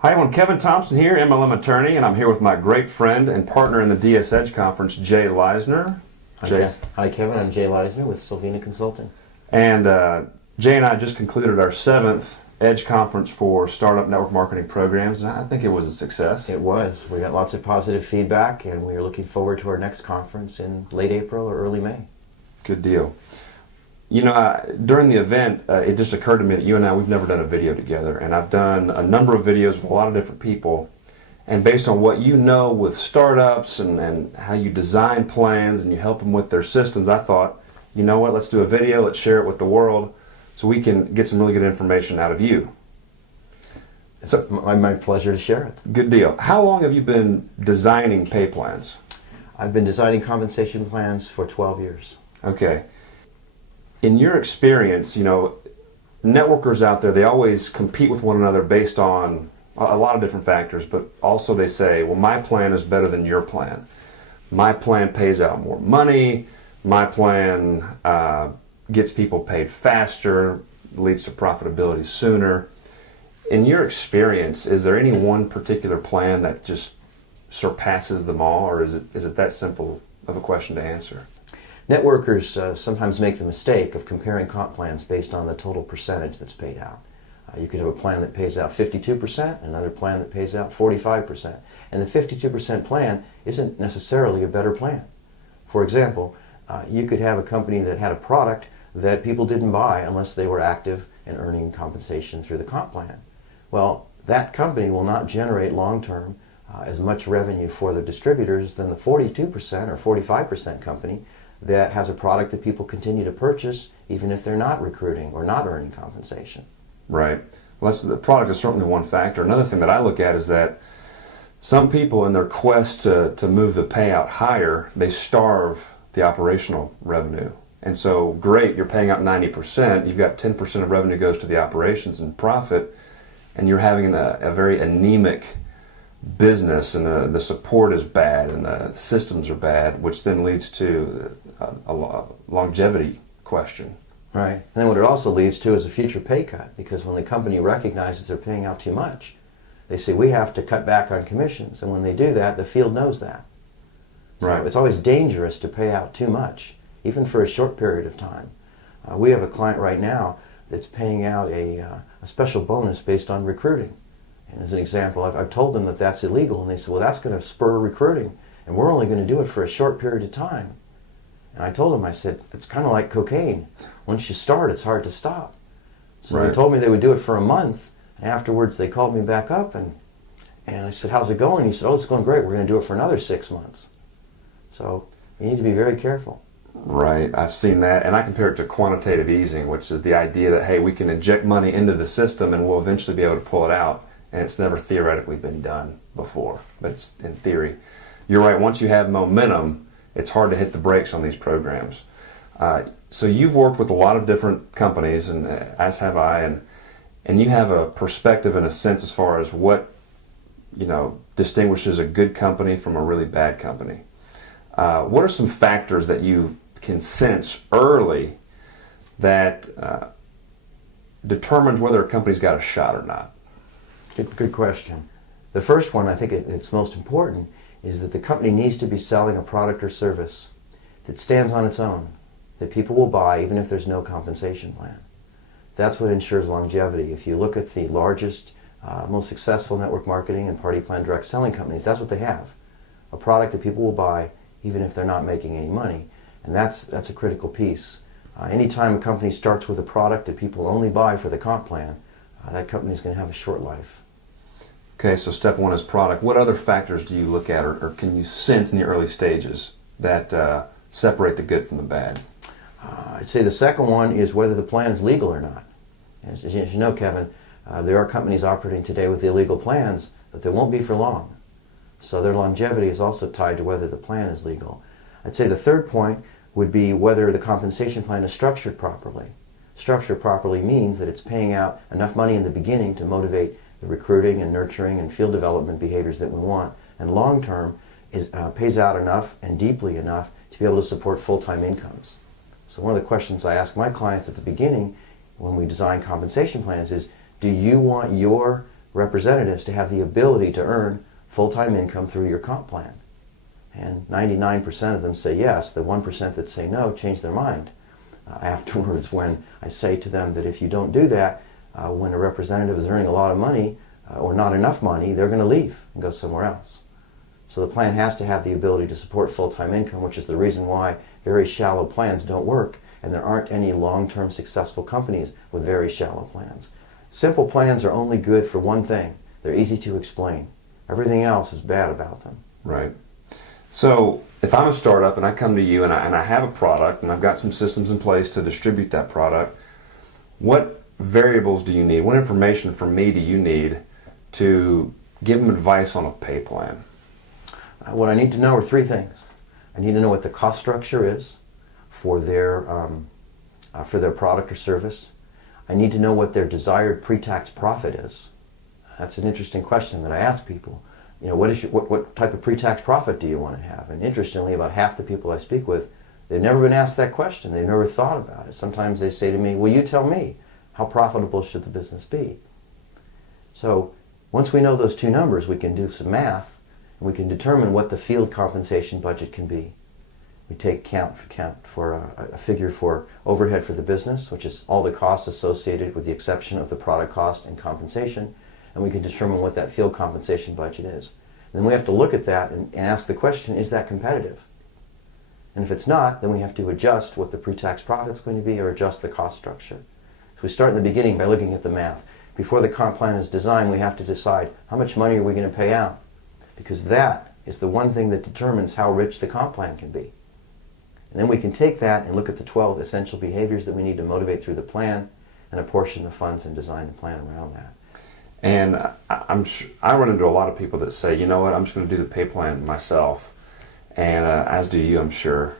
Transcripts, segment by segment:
Hi everyone, Kevin Thompson here, MLM attorney, and I'm here with my great friend and partner in the DS Edge Conference, Jay Leisner. Hi Kevin, I'm Jay Leisner with Sylvina Consulting. And Jay and I just concluded our 7th Edge Conference for Startup Network Marketing Programs, and I think it was a success. It was. We got lots of positive feedback, and we are looking forward to our next conference in late April or early May. Good deal. You know, during the event, it just occurred to me that you and I, we've never done a video together, and I've done a number of videos with a lot of different people, and based on what you know with startups and how you design plans and you help them with their systems, I thought, you know what, let's do a video, let's share it with the world so we can get some really good information out of you. So, my pleasure to share it. Good deal. How long have you been designing pay plans? I've been designing compensation plans for 12 years. Okay. In your experience, you know, networkers out there, they always compete with one another based on a lot of different factors, but also they say, well, my plan is better than your plan. My plan pays out more money. My plan gets people paid faster, leads to profitability sooner. In your experience, is there any one particular plan that just surpasses them all, or is it that simple of a question to answer? Networkers sometimes make the mistake of comparing comp plans based on the total percentage that's paid out. You could have a plan that pays out 52%, another plan that pays out 45%. And the 52% plan isn't necessarily a better plan. For example, you could have a company that had a product that people didn't buy unless they were active and earning compensation through the comp plan. Well, that company will not generate long-term as much revenue for the distributors than the 42% or 45% company that has a product that people continue to purchase even if they're not recruiting or not earning compensation. Right. Well, the product is certainly one factor. Another thing that I look at is that some people, in their quest to move the payout higher, they starve the operational revenue. And so, great, you're paying out 90%, you've got 10% of revenue goes to the operations and profit, and you're having a very anemic business, and the support is bad and the systems are bad, which then leads to a longevity question. Right. And then what it also leads to is a future pay cut, because when the company recognizes they're paying out too much, they say, we have to cut back on commissions. And when they do that, the field knows that. So right. It's always dangerous to pay out too much, even for a short period of time. We have a client right now that's paying out a special bonus based on recruiting. And as an example, I've told them that that's illegal, and they said, well, that's going to spur recruiting, and we're only going to do it for a short period of time. And I told them, I said, it's kind of like cocaine. Once you start, it's hard to stop. So Right. They told me they would do it for a month, and afterwards they called me back up, and I said, how's it going? And he said, oh, it's going great. We're going to do it for another 6 months. So you need to be very careful. Right, I've seen that, and I compare it to quantitative easing, which is the idea that, hey, we can inject money into the system and we'll eventually be able to pull it out, and it's never theoretically been done before, but it's in theory. You're right, once you have momentum, it's hard to hit the brakes on these programs. So you've worked with a lot of different companies, and as have I, and you have a perspective and a sense as far as what, you know, distinguishes a good company from a really bad company. What are some factors that you can sense early that determines whether a company's got a shot or not? Good question. The first one, I think it's most important, is that the company needs to be selling a product or service that stands on its own, that people will buy even if there's no compensation plan. That's what ensures longevity. If you look at the largest, most successful network marketing and party plan direct selling companies, that's what they have. A product that people will buy even if they're not making any money. And that's a critical piece. Anytime a company starts with a product that people only buy for the comp plan, that company is going to have a short life. Okay, so step one is product. What other factors do you look at or can you sense in the early stages that separate the good from the bad? I'd say the second one is whether the plan is legal or not. As you know, Kevin, there are companies operating today with illegal plans, but they won't be for long. So their longevity is also tied to whether the plan is legal. I'd say the third point would be whether the compensation plan is structured properly. Structured properly means that it's paying out enough money in the beginning to motivate the recruiting and nurturing and field development behaviors that we want, and long term pays out enough and deeply enough to be able to support full-time incomes. So one of the questions I ask my clients at the beginning when we design compensation plans is, do you want your representatives to have the ability to earn full-time income through your comp plan. And 99% of them say yes. The 1% that say no change their mind afterwards when I say to them that if you don't do that, when a representative is earning a lot of money or not enough money, they're going to leave and go somewhere else. So the plan has to have the ability to support full-time income, which is the reason why very shallow plans don't work, and there aren't any long-term successful companies with very shallow plans. Simple plans are only good for one thing. They're easy to explain. Everything else is bad about them. Right. So if I'm a startup and I come to you and I have a product and I've got some systems in place to distribute that product, what variables do you need? What information from me do you need to give them advice on a pay plan? What I need to know are three things. I need to know what the cost structure is for their product or service. I need to know what their desired pre-tax profit is. That's an interesting question that I ask people. You know, what type of pre-tax profit do you want to have? And interestingly, about half the people I speak with, they've never been asked that question. They've never thought about it. Sometimes they say to me, well, you tell me, how profitable should the business be? So once we know those two numbers, we can do some math, and we can determine what the field compensation budget can be. We take account for a figure for overhead for the business, which is all the costs associated with the exception of the product cost and compensation, and we can determine what that field compensation budget is. And then we have to look at that and ask the question, is that competitive? And if it's not, then we have to adjust what the pre-tax profit is going to be or adjust the cost structure. So we start in the beginning by looking at the math. Before the comp plan is designed, we have to decide how much money are we going to pay out, because that is the one thing that determines how rich the comp plan can be. And then we can take that and look at the 12 essential behaviors that we need to motivate through the plan and apportion the funds and design the plan around that. And I run into a lot of people that say, you know what, I'm just going to do the pay plan myself. And as do you, I'm sure.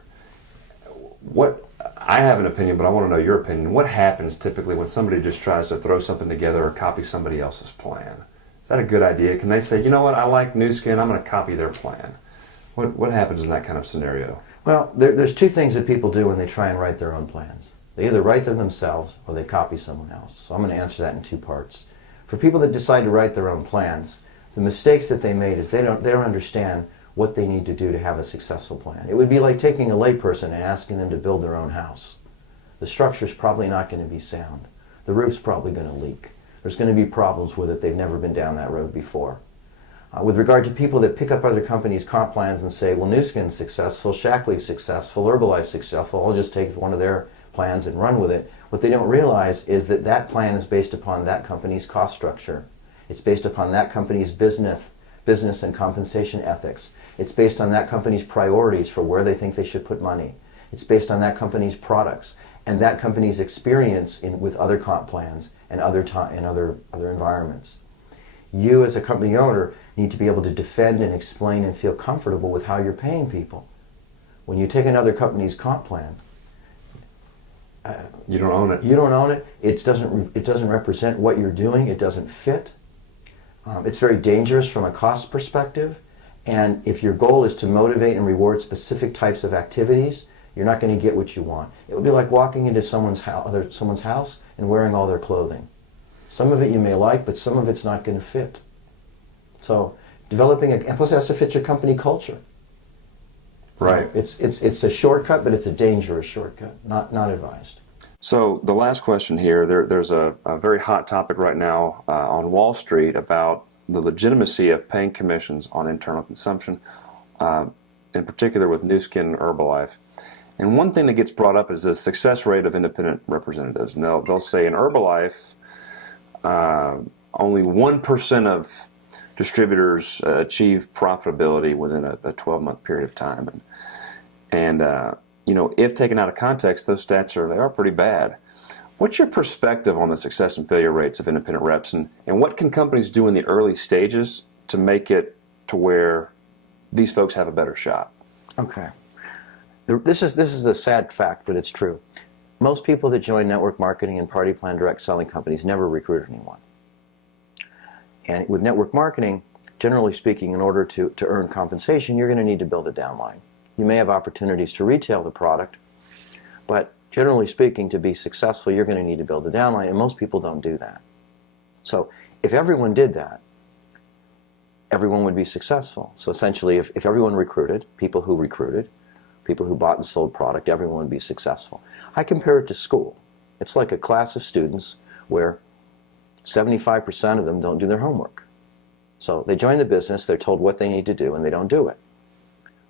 I have an opinion, but I want to know your opinion. What happens typically when somebody just tries to throw something together or copy somebody else's plan? Is that a good idea? Can they say, you know what, I like Nu Skin, I'm going to copy their plan? What happens in that kind of scenario? Well, there's two things that people do when they try and write their own plans. They either write them themselves or they copy someone else. So I'm going to answer that in two parts. For people that decide to write their own plans, the mistakes that they made is they don't understand what they need to do to have a successful plan. It would be like taking a layperson and asking them to build their own house. The structure's probably not going to be sound. The roof's probably going to leak. There's going to be problems with it. They've never been down that road before. With regard to people that pick up other companies' comp plans and say, well, Nu Skin's successful, Shackley's successful, Herbalife's successful, I'll just take one of their plans and run with it. What they don't realize is that that plan is based upon that company's cost structure. It's based upon that company's business and compensation ethics. It's based on that company's priorities for where they think they should put money. It's based on that company's products and that company's experience with other comp plans and other environments. You as a company owner need to be able to defend and explain and feel comfortable with how you're paying people. When you take another company's comp plan, you don't own it. You don't own it. It doesn't represent what you're doing. It doesn't fit. It's very dangerous from a cost perspective. And if your goal is to motivate and reward specific types of activities, you're not going to get what you want. It would be like walking into someone's house and wearing all their clothing. Some of it you may like, but some of it's not going to fit. So developing and plus it has to fit your company culture. Right. It's a shortcut, but it's a dangerous shortcut, not advised. So the last question here, there's a very hot topic right now on Wall Street about the legitimacy of paying commissions on internal consumption, in particular with Nu Skin and Herbalife. And one thing that gets brought up is the success rate of independent representatives. And they'll say in Herbalife, only 1% of distributors achieve profitability within a 12-month period of time. And you know, if taken out of context, those stats are pretty bad. What's your perspective on the success and failure rates of independent reps, and what can companies do in the early stages to make it to where these folks have a better shot? Okay. This is a sad fact, but it's true. Most people that join network marketing and party plan direct selling companies never recruit anyone. And with network marketing, generally speaking, in order to earn compensation, you're going to need to build a downline. You may have opportunities to retail the product, but generally speaking, to be successful, you're going to need to build a downline, and most people don't do that. So If everyone did that, everyone would be successful. So essentially, if everyone recruited, people who bought and sold product, everyone would be successful. I compare it to school. It's like a class of students where 75% of them don't do their homework. So they join the business, they're told what they need to do, and they don't do it.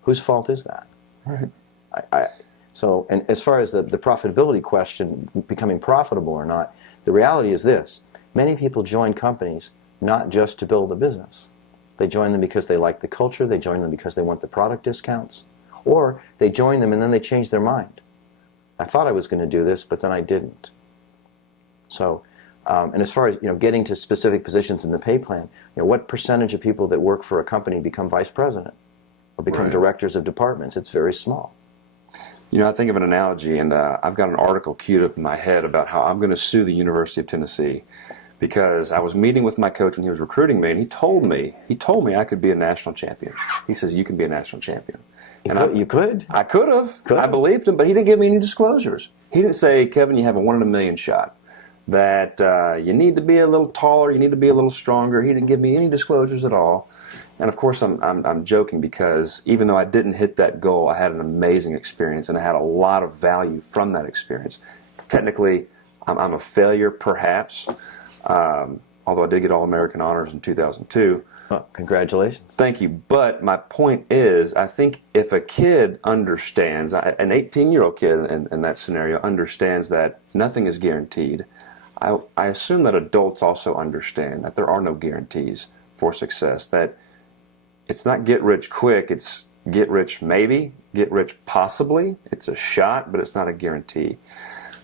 Whose fault is that? Right. And as far as the profitability question, becoming profitable or not, the reality is this. Many people join companies not just to build a business. They join them because they like the culture, they join them because they want the product discounts, or they join them and then they change their mind. I thought I was going to do this, but then I didn't. So, and as far as getting to specific positions in the pay plan, what percentage of people that work for a company become vice president or become Right. directors of departments? It's very small. I think of an analogy, and I've got an article queued up in my head about how I'm going to sue the University of Tennessee because I was meeting with my coach when he was recruiting me, and he told me I could be a national champion. He says, you can be a national champion. You could? I could have. I believed him, but he didn't give me any disclosures. He didn't say, Kevin, you have a 1 in a million shot, that you need to be a little taller, you need to be a little stronger. He didn't give me any disclosures at all. And of course, I'm joking because even though I didn't hit that goal, I had an amazing experience, and I had a lot of value from that experience. Technically, I'm a failure, perhaps, although I did get All-American honors in 2002. Well, congratulations. Thank you. But my point is, I think if a kid understands, an 18-year-old kid in that scenario understands that nothing is guaranteed, I assume that adults also understand that there are no guarantees for success, that it's not get rich quick, it's get rich maybe, get rich possibly. It's a shot, but it's not a guarantee.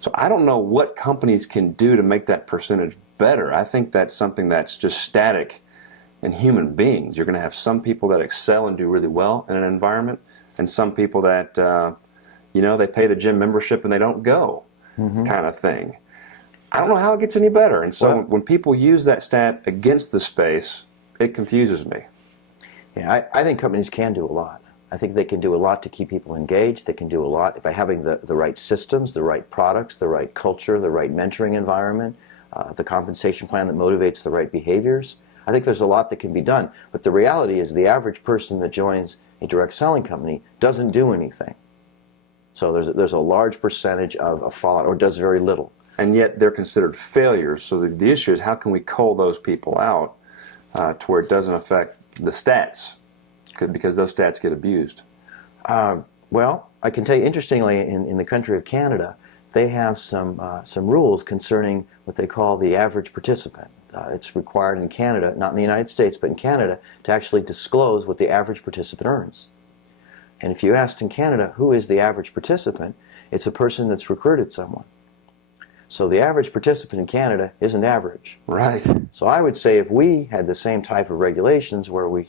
So I don't know what companies can do to make that percentage better. I think that's something that's just static in human beings. You're going to have some people that excel and do really well in an environment, and some people that, they pay the gym membership and they don't go, kind of thing. I don't know how it gets any better. And so when people use that stat against the space, it confuses me. Yeah, I think companies can do a lot. I think they can do a lot to keep people engaged. They can do a lot by having the right systems, the right products, the right culture, the right mentoring environment, the compensation plan that motivates the right behaviors. I think there's a lot that can be done. But the reality is the average person that joins a direct selling company doesn't do anything. So there's a large percentage of fallout, or does very little. And yet they're considered failures. So the issue is, how can we cull those people out to where it doesn't affect the stats, because those stats get abused? Well, I can tell you, interestingly, in the country of Canada, they have some rules concerning what they call the average participant. It's required in Canada, not in the United States, but in Canada, to actually disclose what the average participant earns. And if you asked in Canada, who is the average participant, it's a person that's recruited someone. So the average participant in Canada isn't average. Right. So I would say if we had the same type of regulations where we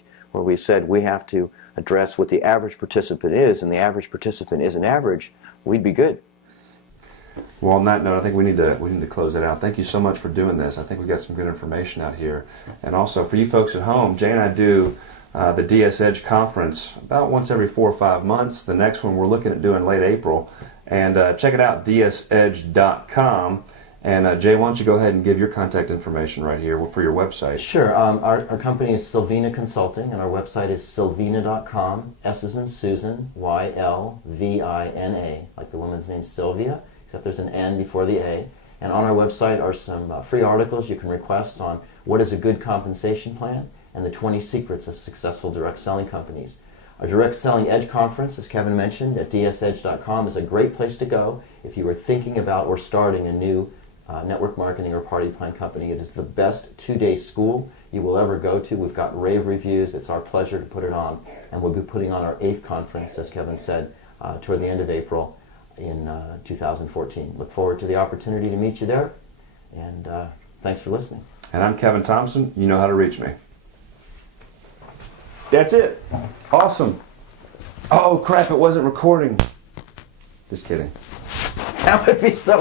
said we have to address what the average participant is, and the average participant isn't average, we'd be good. Well, on that note, I think we need to close it out. Thank you so much for doing this. I think we got some good information out here. And also for you folks at home, Jay and I do the DS Edge conference about once every 4 or 5 months. The next one we're looking at doing late April. And check it out, dsedge.com. And Jay, why don't you go ahead and give your contact information right here for your website? Sure. Our company is Sylvina Consulting, and our website is sylvina.com. S as in Susan, Y-L-V-I-N-A, like the woman's name Sylvia, except there's an N before the A. And on our website are some free articles you can request on what is a good compensation plan and the 20 secrets of successful direct selling companies. Our Direct Selling Edge Conference, as Kevin mentioned, at dsedge.com is a great place to go if you are thinking about or starting a new network marketing or party plan company. It is the best 2-day school you will ever go to. We've got rave reviews. It's our pleasure to put it on. And we'll be putting on our 8th conference, as Kevin said, toward the end of April in 2014. Look forward to the opportunity to meet you there. And thanks for listening. And I'm Kevin Thompson. You know how to reach me. That's it. Awesome. Oh, crap, it wasn't recording. Just kidding. That would be so